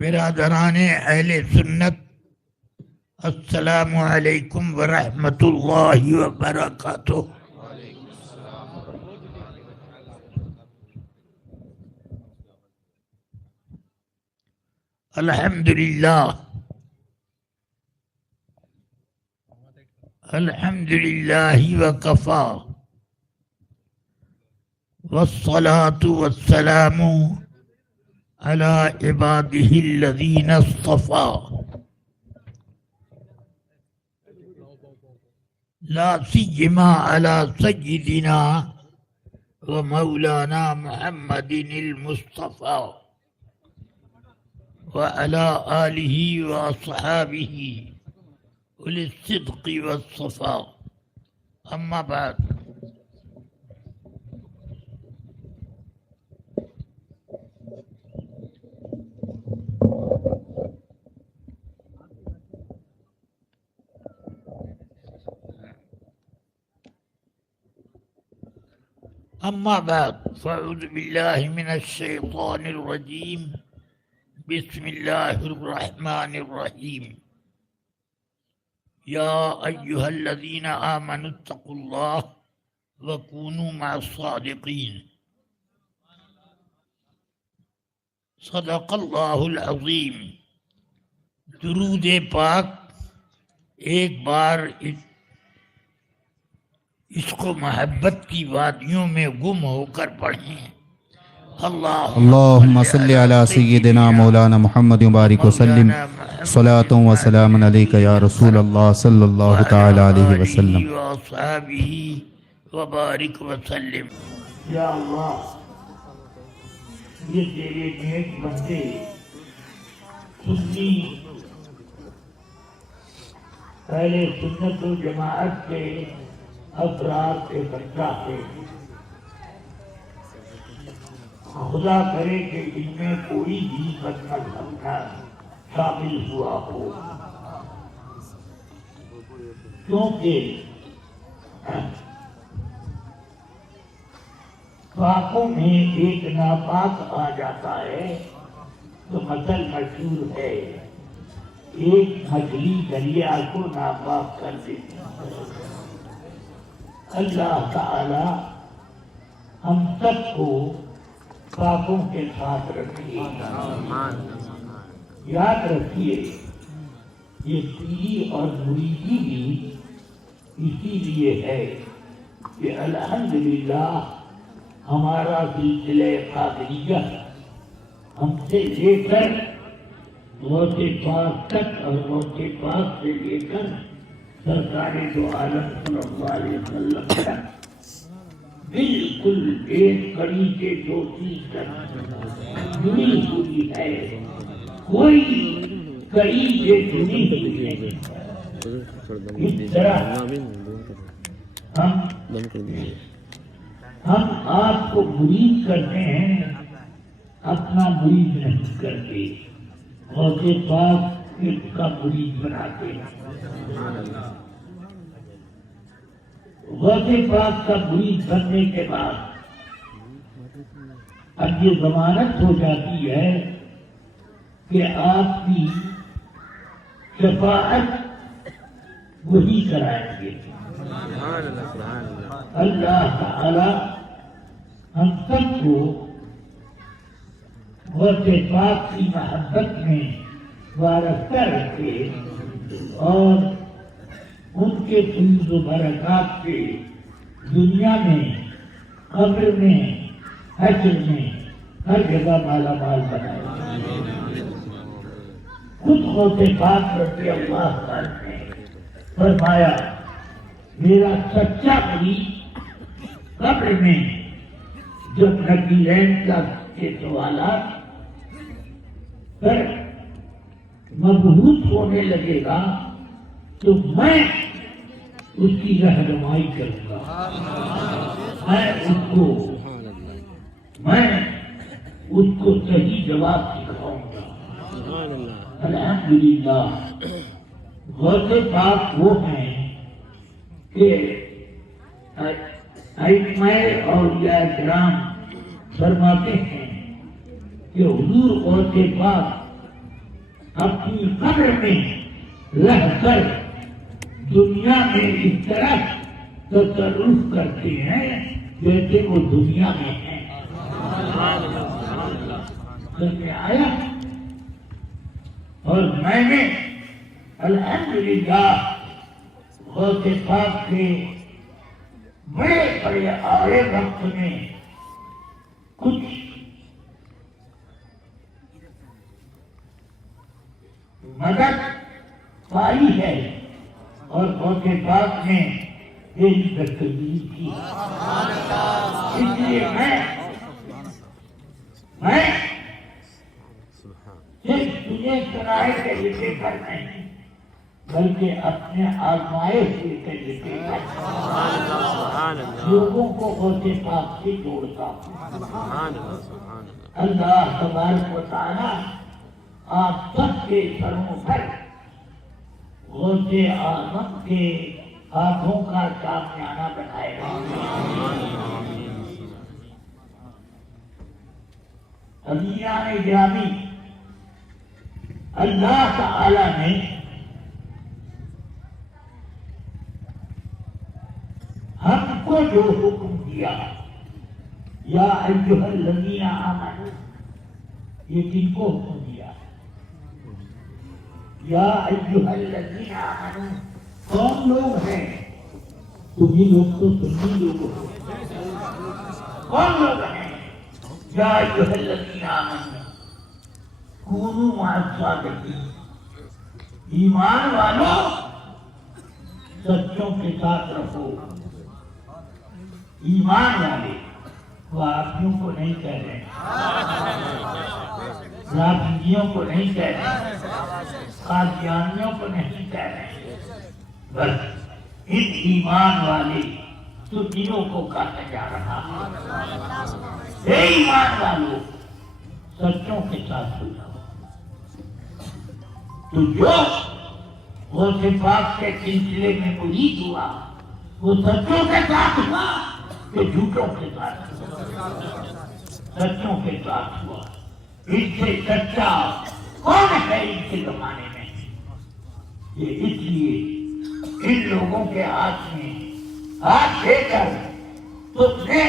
برادران اہل سنت، السلام علیکم ورحمۃ اللہ وبرکاتہ۔ الحمدللہ وکفی والصلاة والسلام على عباده الذین اصطفى لا سیما على سیدنا ومولانا محمد المصطفى وعلى آلہ واصحابہ أولي الصدق والصفاء، اما بعد۔ فاعوذ باللہ من الشیطان الرجیم، بسم اللہ الرحمن الرحیم۔ یا ایہا الذین آمنوا اتقوا اللہ وکونوا مع الصادقین، صدق اللہ العظیم۔ درود پاک ایک بار عشق و محبت کی وادیوں میں گم ہو کر پڑھیں۔ اللہم صلی علی سیدنا مولانا محمد مبارک وسلم، صلاۃ و سلام علیک یا رسول اللہ صلی اللہ تعالی علیہ وسلم۔ وبارک وسلم۔ یا اللہ، یہ تیرے نیک بندے سنی اہل سنت و جماعت کے افراد کے بچہ تھے، خدا کرے کہ ان میں کوئی بھی بدمذہب نہ شامل ہوا ہو، کیونکہ پاکوں میں ایک ناپاک آ جاتا ہے تو مثل مشہور ہے، ایک مچھلی دریا کو ناپاک کر دیتی ہے۔ اللہ تعالی ہم سب کو پاکوں کے ساتھ رکھیے۔ یاد رکھیے، یہ پیری اور مریدی بھی اسی لیے ہے کہ الحمدللہ ہمارا سلسلہ قادریہ ہم سے لے کر غوث پاک تک اور غوث پاک سے لے کر سرکار دو عالم صلی اللہ علیہ وسلم تک بالکل ایک کڑی کے دو چیز تک جڑی ہوئی ہے، کوئی کڑی سے جڑی ہوئی نہیں۔ اس طرح ہم آپ کو مرید کرتے ہیں، اپنا مرید نہیں کرتے، غوث پاک کا مرید بناتے ہیں۔ غوث پاک کا مرید بننے کے بعد اب یہ ضمانت ہو جاتی ہے کہ آپ کی شفاعت وہی کرائیں گے۔ اللہ تعالی ہم سب کو غوث پاک کی محبت میں وابستہ رکھے اور ان کے فیض و برکات سے دنیا میں، قبر میں، حشر میں ہر جگہ مالا مال بنائے۔ خود غوث پاک رضی اللہ عنہ نے فرمایا، میرا سچا مرید قبر میں جب نقیلین کے سوالات پر مبہوت ہونے لگے گا تو میں اس کی رہنمائی کروں گا، میں اس کو صحیح جواب سکھاؤں گا۔ الحمدللہ غوث پاک وہ ہیں کہ ائمہ اولیاء کرام فرماتے ہیں کہ حضور غوث پاک اپنی قبر میں رہ کر دنیا میں اس طرح تصرف کرتے ہیں جیسے وہ دنیا میں ہیں. سمجھ آیا؟ اور میں نے الحمدللہ غوث پاک کے بڑے بڑے آئے وقت میں کچھ مدد پائی ہے اور غوث پاک نے ایک تقریر کی. اس لیے میں صرف تجھے سنائے کے لکھے کر نہیں بلکہ اپنے آزمائش کے لکھے کر لوگوں کو غوث پاک سے جوڑتا ہوں. اللہ تبارک و تعالیٰ آپ سب کے سروں پر غوث اعظم کے ہاتھوں کا شامیانہ بنائے گا. حضرات گرامی، اللہ تعالی نے ہم کو جو حکم دیا یا ایھا الذین آمنوا، یہ کن کو حکم دیا؟ یا ایھا الذین آمنوا کون لوگ ہیں؟ تمہیں لوگ تو سنی لوگ ہو. کون لوگ ہیں؟ یا ایھا الذین آمنوا کونوا مع الصادقین، ایمان والوں سچوں کے ساتھ رہو. ایمان والے وہابیوں کو نہیں کہہ رہے، رافضیوں کو نہیں کہہ رہے، قادیانیوں کو نہیں کہہ رہے، بس ان ایمان والے سنیوں کو کہا جا رہا ہے. اے ایمان والوں سچوں کے ساتھ ہو جاؤ. تو جو غوث پاک کے سلسلے میں مرید ہوا وہ سچوں کے ساتھ ہوا کہ جھوٹوں کے ساتھ ہوا؟ سچوں کے ساتھ ہوا. ان سے سچا کون ہے ان کے زمانے میں؟ یہ اس لیے ان لوگوں کے ہاتھ میں ہاتھ دے کر تم نے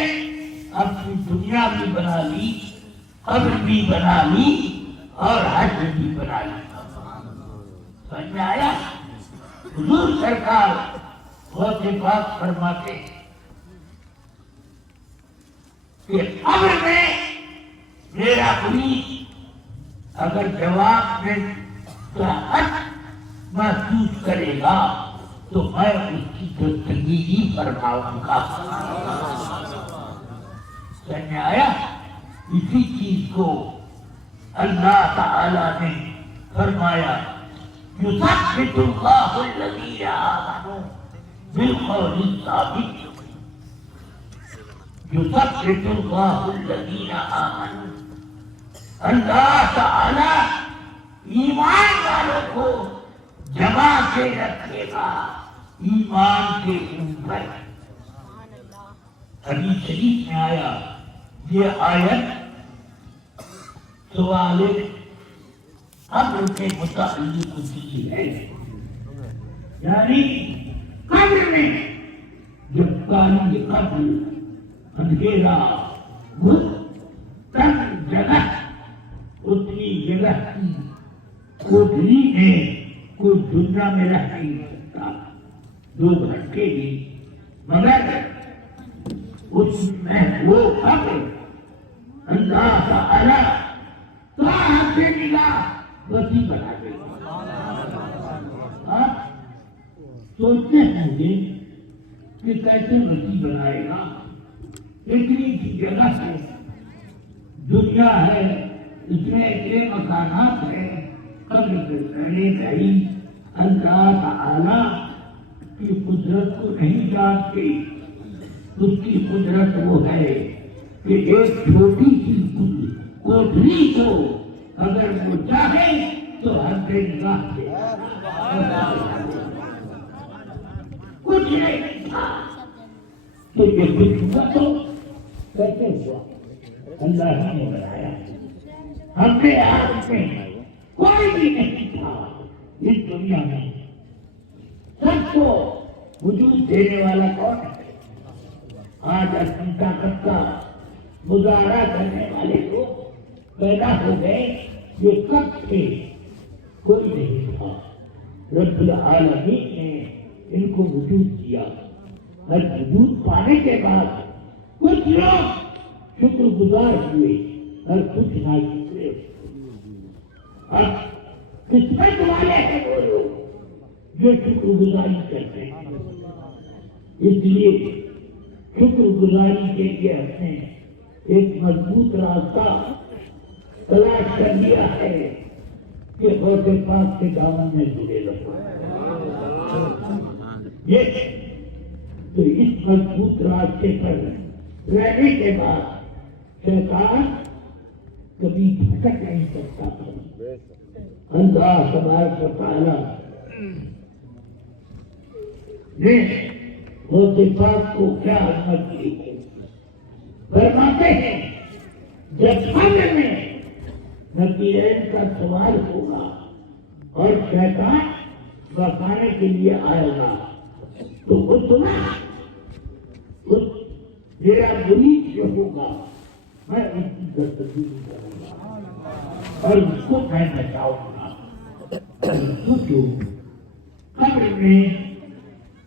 اپنی دنیا بھی بنا لی، قبر بھی بنا لی اور حج بھی بنا لی. سمجھ میں آیا؟ حضور سرکار غوث پاک فرماتے کہ قبر میں میرا مرید اگر جواب میں راحت محسوس کرے گا تو میں اس کی دستگیری فرماؤں گا. سمجھ میں آیا؟ اسی چیز کو اللہ تعالی نے فرمایا یثبت اللہ الذین آمنوا بالقول الثابت. یثبت اللہ الذین آمنوا، اللہ تعالی ایمان والوں کو جمع کے رکھے گا ایمان کے اوپر. حدیث شریف میں آیا یہ آیت سوال قبر کے متعلق ہوتی ہے. یعنی قبر میں جب کالی قبر اندھیرا تنگ جگہ اتنی جگہ کی کوٹری میں کوئی دنیا میں رہ نہیں سکتا 2 گھنٹے بھی، مگر اس میں وہ قبر اللہ تعالی طاعت سے نگاہ وسیع بنا دے گا. آپ سوچتے ہوں گے کہ کیسے وسیع بنائے گا؟ اتنی سی جگہ ہے، دنیا ہے، اس میں اتنے مکانات ہیں، قبر سے پہلے گئی. اللہ تعالی کی قدرت کو نہیں جانتے. اس کی قدرت وہ ہے کہ ایک چھوٹی سی کوٹری کو اگر وہ چاہے تو ہر نگاہ سے کچھ نہیں تھا تو یہ کچھ ہوا تو کیسے ہوا؟ اللہ نے بنایا. ہم نے آپ میں کوئی بھی نہیں تھا اس دنیا میں. سب کو وجود دینے والا کون ہے؟ آج اپنی طاقت کا مظاہرہ کرنے والے لوگ پیدا ہو گئے. یہ کب تھے؟ کوئی نہیں تھا. رب العالمین نے ان کو وجود دیا. اور وجود پانے کے بعد کچھ لوگ شکر گزار ہوئے اور کچھ ناشکرے. اب قسمت والے ہیں وہ لوگ جو شکر گزاری کرتے ہیں. اس لیے شکر گزاری کے لیے ہم نے ایک مضبوط راستہ تلاش کر لیا ہے کہ غوث پاک کے دامن میں جڑے رہو. یہ تو اس مضبوط راستے پر رہنے کے بعد شیطان کبھی بھٹک نہیں سکتا تھا. اللہ تبارک و تعالی نے غوث پاک کو کیا عظمت دی ہے. فرماتے ہیں جب قبر میں نبیین کا سوال ہوگا اور شیطان بتانے کے لیے آئے گا تو اتنا میرا مرید جو ہوگا میں اس کی دستگیری کروں گا اور اس کو میں بچاؤں گا. جو قبر میں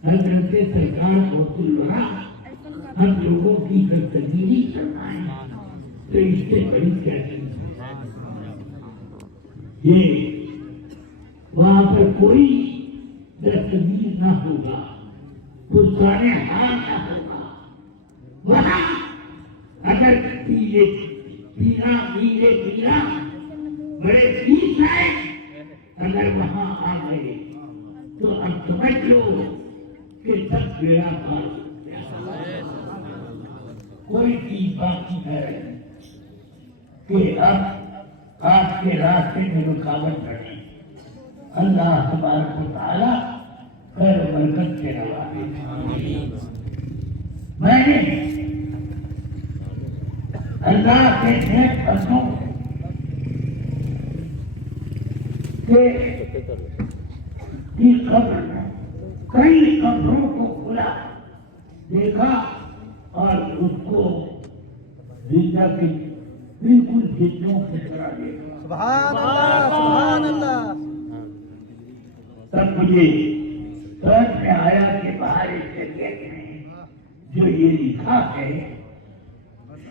حضرت سرکار غوث الورا ہم لوگوں کی دستگیری کرنا ہے تو اس سے بڑی کیا چیز ہے. یہ وہاں پر کوئی دستگیر نہ ہوگا, پرسانے حال نہ ہوگا. وہاں اگر پیرا بڑے پیس آئے اگر وہاں آ گئے تو اب سمجھ لو کہ سب بیڑا پار ہو گیا. کوئی چیز باقی ہے کہ اب آپ کے راستے میں رکاوٹ بڑھے. اللہ تبارک و تعالی خیر و برکت سے نوازے. میں نے اللہ کے نیک بندوں کی قبر میں کئی قبروں کو کھلا دیکھا اور اس کو زندہ کی بالکل جتنوں کی طرح دیکھا. سبحان اللہ سبحان اللہ. تب مجھے سمجھ میں آیا کہ باہر شریعت میں جو یہ لکھا ہے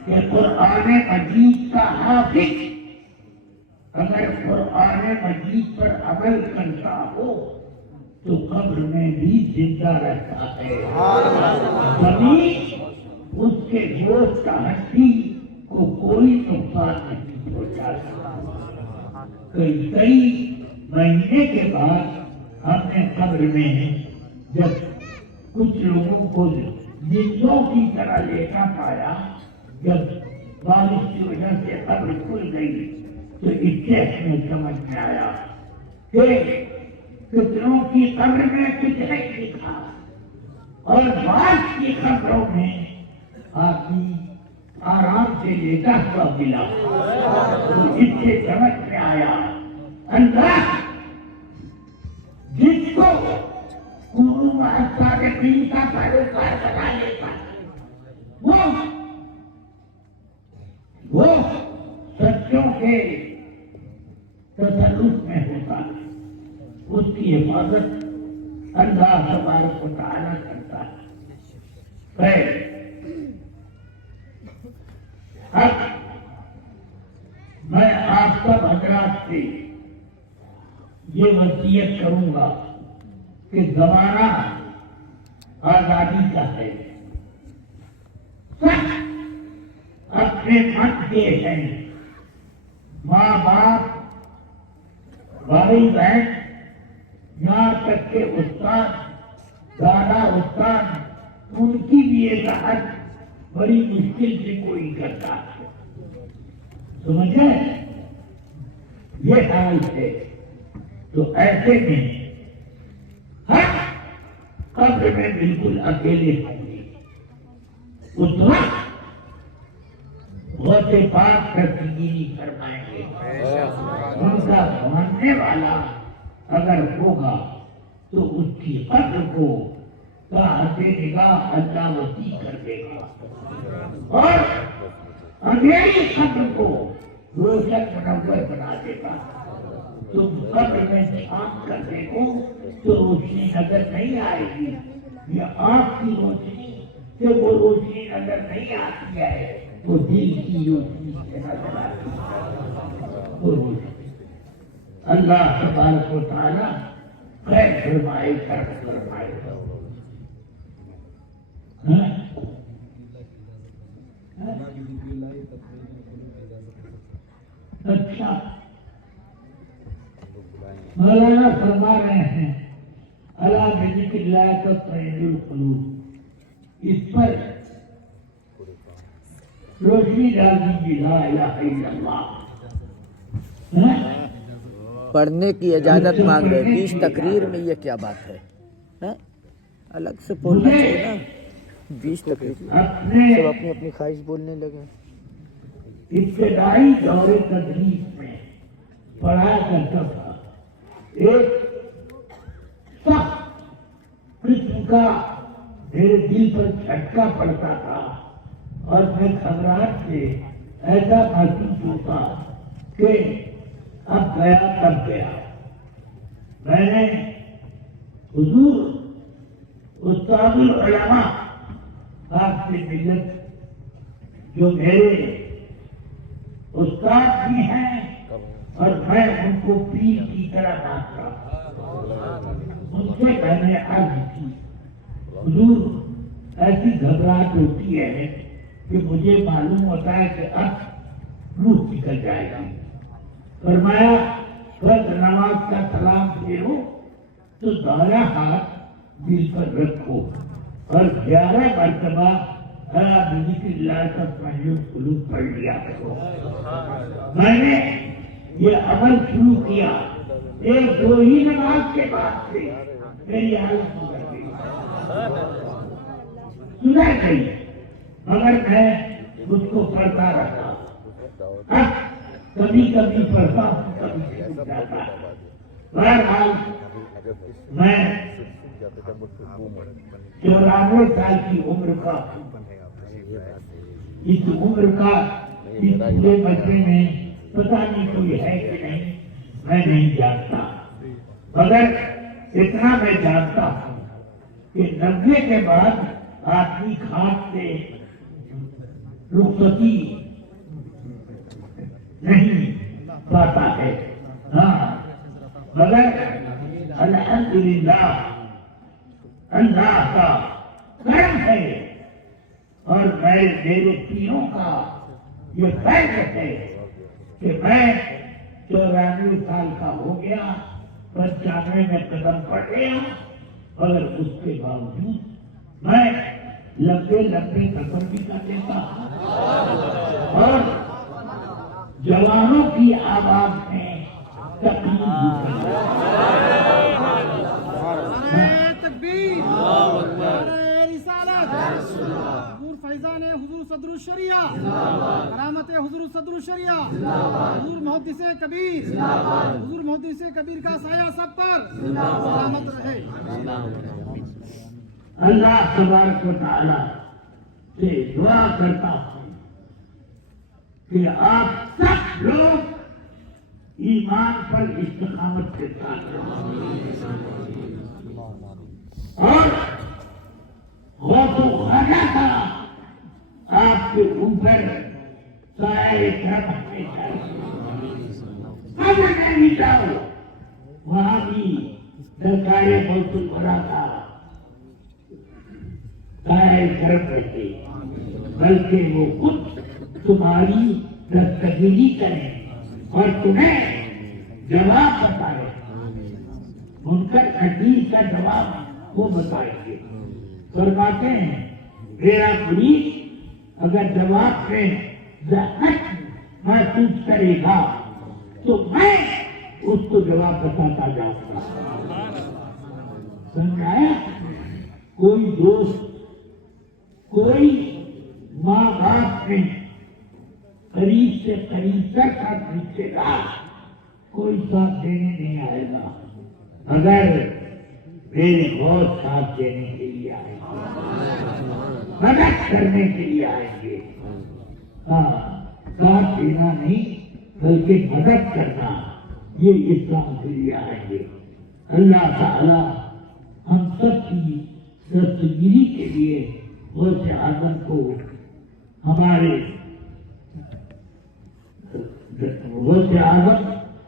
کہ قرآن مجید کا حافظ اگر قرآن مجید پر عمل کرتا ہو تو قبر میں بھی زندہ رہتا ہے. زمین اس کے گوشت کا ہڈی کو کوئی نقصان نہیں پہنچا سکتا. کئی مہینے کے بعد ہم نے قبر میں جب کچھ لوگوں کو زندوں کی طرح لیٹا پایا, جب بارش کی وجہ سے قبر کھل گئی تو اس سے ہمیں سمجھ میں آیا کہ کتنوں کی قبر میں کچھ نہیں لکھا اور بعض کی قبروں میں آدمی آرام سے لیٹا ہوا ملا. تو اس سے سمجھ میں آیا اللہ جس کو صادقین کا پیروکار بنا لیتا وہ سچوں کے تصرف میں ہوتا ہے. اس کی حفاظت اللہ تبارک و تعالیٰ کرتا ہے. اب میں آپ سب حضرات سے یہ وصیت کروں گا کہ زمانہ آزادی کا ہے. سب اپنے من کے ہیں, ماں باپ, بھائی بہن, یہاں تک کہ استاد, دادا استاد, ان کی بھی ایک حد بڑی مشکل سے کوئی کرتا ہے. سمجھے یہ حال ہے. تو ایسے میں ہر قبر میں بالکل اکیلے ہوں گے. اس وقت غوث پاک تسلیمی فرمائیں گے ان کا ماننے والا اگر ہوگا تو اس کی قدر کو نگاہ اللہ وسیع کر دے گا اور اندھیری قدر کو روشن منور بنا دے گا. تم قبر میں جھانک کر دیکھو تو روشنی نظر نہیں آئے گی. یہ آنکھ کی روشنی سے وہ روشنی نظر نہیں آتی ہے, وہ دل کی روشنی سے نظر آتی ہے. اللہ تبارک و تعالیٰ خیر فرمائے, کرم فرمائے. اچھا, مولانا فرما رہے ہیں اللہ بذکر اللہ تطمئن القلوب. اس پر روشنی ڈال دیجیے. لا الہ الا اللہ پڑھنے کی اجازت مانگ رہے ہیں. بیچ تقریر میں یہ کیا بات ہے؟ الگ سے بولنا چاہیے نا. بیچ تقریر سب اپنی اپنی خواہش بولنے لگے. ابتدائی دور تدریس میں پڑھایا کرتا تھا ایک سخت قسم کا میرے دل پر جھٹکا پڑتا تھا اور میں گھبراہٹ سے ایسا محسوس ہوتا کہ اب گیا تب گیا. میں نے حضور استاد العلماء آپ سے ملت جو میرے استاد بھی ہیں اور میں ان کو پیر کی طرح مانتا ہوں, ان سے میں نے عرض کی حضور ایسی گھبراہٹ ہوتی ہے کہ مجھے معلوم ہوتا ہے کہ اب روح نکل جائے گی. فرمایا فرض نماز کا سلام پھیرو تو دائرہ ہاتھ دل پر رکھو اور 11 مرتبہ بذکر اللہ تطمئن القلوب پڑھ لیا کرو. میں نے یہ عمل شروع کیا. ایک دو ہی نماز کے بعد سے میری حالت سدھر گئی, مگر میں اس کو پڑھتا رہا. اب کبھی کبھی پڑھتا ہوں, کبھی چھوٹ جاتا ہے. بہرحال میں 94 سال کی عمر کا, اس عمر کا اس پورے بچے میں پتہ نہیں کوئی ہے کہ نہیں, میں نہیں جانتا. مگر اتنا میں جانتا ہوں کہ 90 کے بعد آدمی خاک سے رخصتی نہیں پاتا ہے. ہاں, مگر الحمدللہ اللہ کا کرم ہے اور میرے پیروں کا یہ فیض ہے کہ میں 94 سال کا ہو گیا, 95 میں قدم پڑ گیا, مگر اس کے باوجود میں لمبے لمبے سفر بھی کر لیتا ہوں اور جوانوں کی آواز میں تقریر بھی فیضان حضور صدر الشریعہ, کرامت حضور صدر الشریعہ, حضور محدث کبیر, حضور محدث کبیر کا سایہ سب پر سلامت رہے. اللہ تبارک و تعالی سے دعا کرتا ہوں کہ آپ سب لوگ ایمان پر استقامت کے ساتھ اور خوف و خدا کا آپ کے اوپر سایہ کرم ہمیشہ اگر نہیں جاؤ وہاں بھی سرکار بہت بڑا کا سایہ کرم رہتے, بلکہ وہ خود تمہاری دستگیری کریں اور تمہیں جواب بتائے. منکر نکیر کا جواب وہ بتائیں گے. فرماتے ہیں میرا مریض اگر جواب میں زحمت محسوس کرے گا تو میں اس کو جواب بتاتا جاؤں گا. سمجھایا؟ کوئی دوست, کوئی ماں باپ نے قریب سے قریب تک آپ رشتے دار کوئی ساتھ دینے نہیں آئے گا اگر میرے بہت ساتھ دینے کے لیے آئے گے، مدد کرنے کے لیے آئیں گے. ہاں، ساتھ دینا نہیں بلکہ مدد کرنا، یہ اسلام کے لیے آئیں گے. اللہ تعالی ہم سب کی دستگیری کے لیے غوث اعظم کو ہمارے غوث اعظم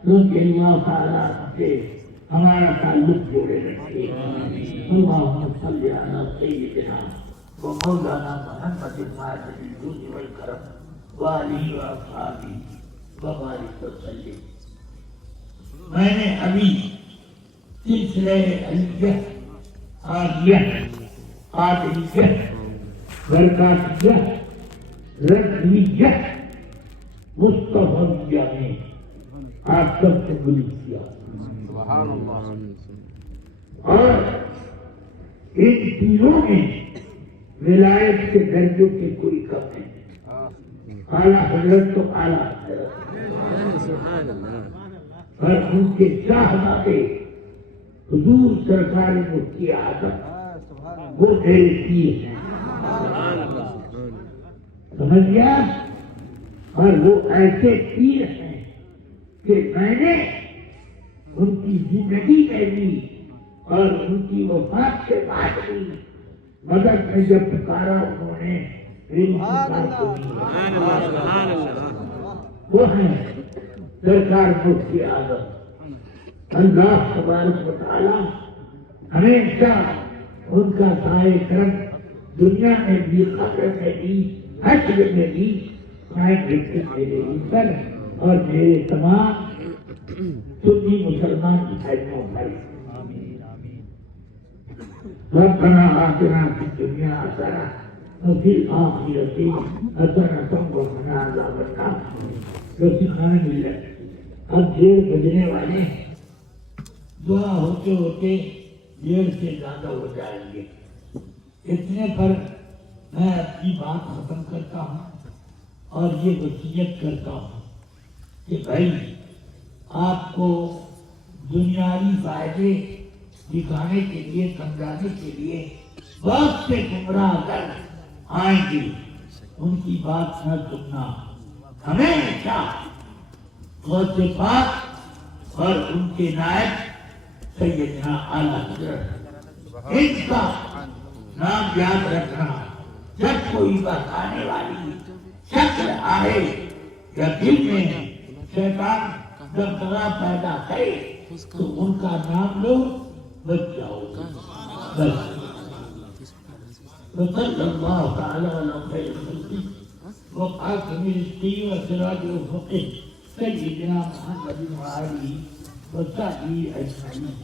رضی اللہ تعالیٰ سے ہمارا تعلق جوڑے رکھے. اللہم صلی علی سیدنا و مولانا محمد الماجد الجود والکرم وآلہ واصحابہ وبارک وسلم. میں نے ابھی سلسلہ علیہ، عالیہ، قادریہ، برکاتیہ، رضویہ، مصطفیہ میں آپ سب سے گزر کیا، اور ان تینوں میں ولایت کے درجوں کی کوئی کم نہیں. اعلیٰ حضرت تو اعلیٰ حضرت، اور ان کے شاہزادے حضور سرکار مفتی اعظم وہ میرے پیر ہیں، سمجھ گیا؟ اور وہ ایسے پیر ہیں کہ میں نے ان کی زندگی میں بھی اور ان کی وفات کے بعد بھی مدد میں جب پکارا انہوں نے میری پکار کو نہیں. وہ ہیں سرکار مفتی اعظم. اللہ تبارک و تعالی ہمیشہ ان کا سائے کرم دنیا میں بھی، قبر میں بھی، حشر میں بھی قائم رکھے میرے پر اور میرے تمام سنی مسلمان بھائیوں پر. ربنا آتنا فی الدنیا حسنہ وفی الآخرۃ حسنہ وقنا عذاب النار. رسول ملت اب دیر بجنے والے ہیں، دعا ہوتے ہوتے دیر سے زیادہ ہو جائیں گے. اتنے پر میں اپنی بات ختم کرتا ہوں اور یہ وصیت کرتا ہوں کہ بھائی آپ کو دنیاوی فائدے دکھانے کے لیے، سمجھانے کے لیے بہت سے گمراہ کر آئیں گے، ان کی بات نہ سننا. ہمیشہ غوث پاک اور ان کے نائب سیدنا اعلیٰ حضرت ان کا نام یاد رکھنا. جب کوئی بہکانے والی شکل آئے یا دل میں شیطان دغدغہ پیدا کرے تو ان کا نام لو، بچ جاؤ. بس وصلی اللہ تعالی علی خیر خلقہ وقاسم رزقی وسراج الفقہ سیدنا محمد وآلہ وصحبہ اجمعین.